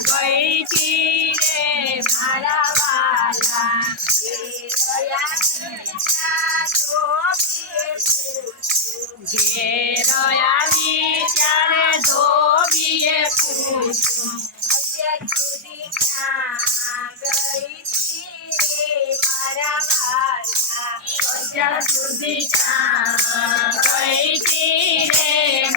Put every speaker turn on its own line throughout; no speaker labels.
ગઈ હતી રે મારા વાલા
ઘેર આવી ત્યારે ધોબીએ સુધી અત્યાર સુધી ક્યાં ગઈ હતી રે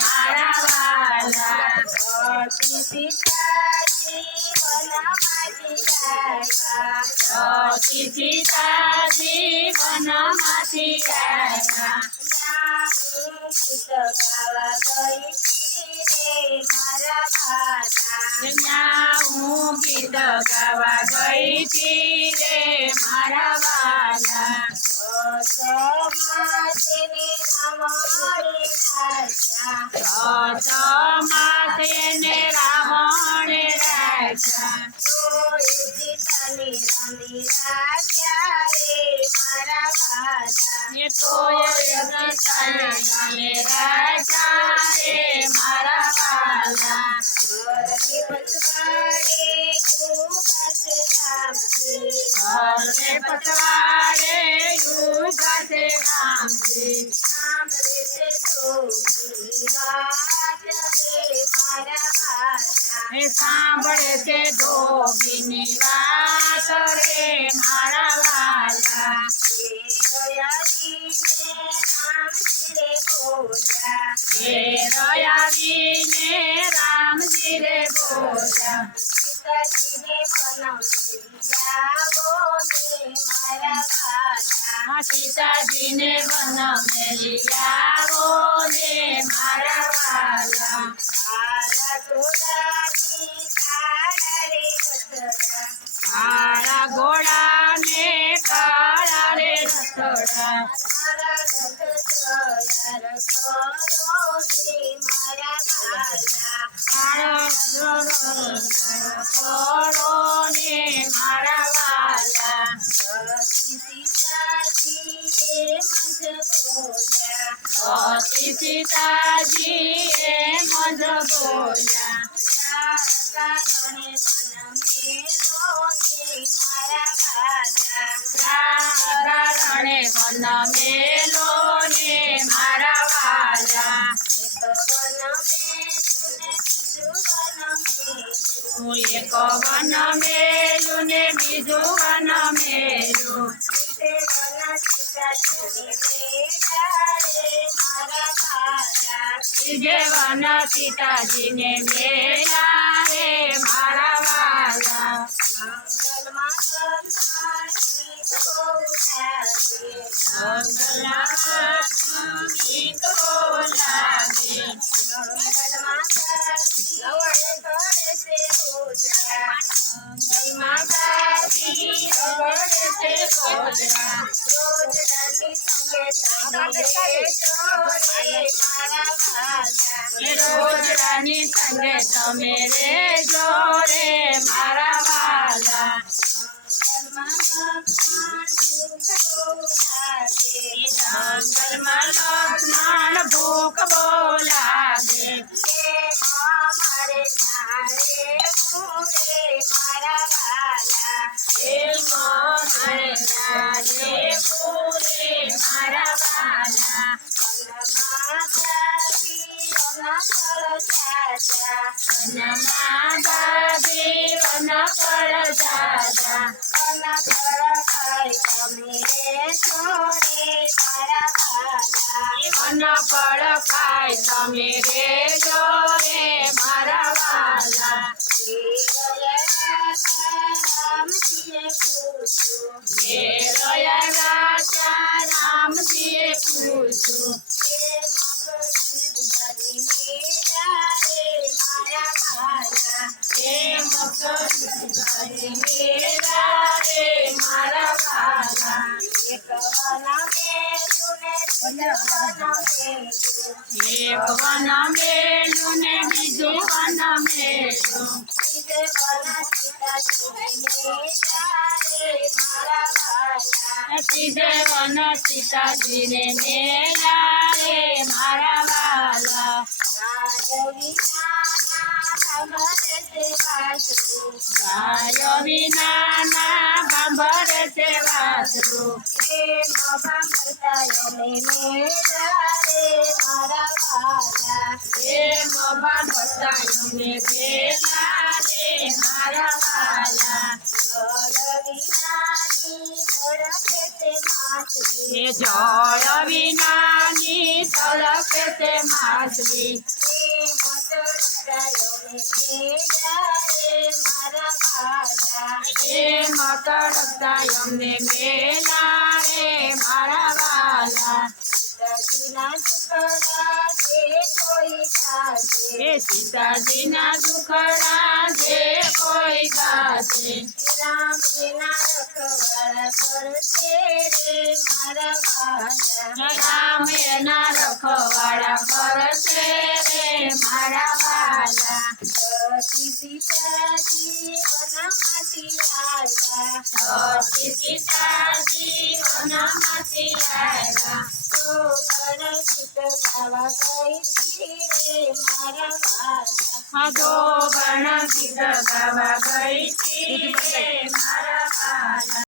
મારા વાલા ત્યાં હું ગીત ગાવા ગઈ હતી રે મારા તેને રાવણે રાખ્યા એ તોય રાખ્યા મારા સાંભળે છે ધોબીની વાત રે મારા વાલા. એ રયાવીને રામજી રે બોલ્યા આ સીતાજીને વન મેલી આવો ને મારા વાલા કાળા ઘોડા ને કાળા રે રથડા કાળો વન મેલો ને મારા વાલા હું એક વન મેલું ને બીજું વન ત્રીજે વન સીતાજીને મેલા રે મારા વાલા. માતાજી રગડે છે ગોદડા એ રોજડાની સંગે તમે રે જોરે મારા વાલા જંગલમાં લક્ષ્મણ ભૂખ તમે રે જોરે મારા વાલા. રાજા રામજીએ પૂછ્યું એ મકર એક વન મેલું ને બીજું વન મેલું સીધે વન સીતાજીને મેલા રે મારા વાલા ગાયો વિનાના ભાંભરે છે વાસરું એ મોભા બતાયોને મેલા રે મારા વાલા એ જળ વિનાની તળકે તે માછલી એ મકળકતા અમને મેલા રે મારા વાલા. સીતાજીના દુખડા જે કોઈ ગાશે
રામ એના રખવાળા કરશે રે મારા વાલા.
રામ એના રખવાળા કરશે રે મારા વાલા
સતી સીતાજી વનમાંથી આવ્યા
સતી સીતાજી વનમાંથી આવ્યા
તો ગણિત ગાવા ગઈ રે મારા વાલા
અધો ગણ ગીત ગાવા ગઈ રે મારા વાલા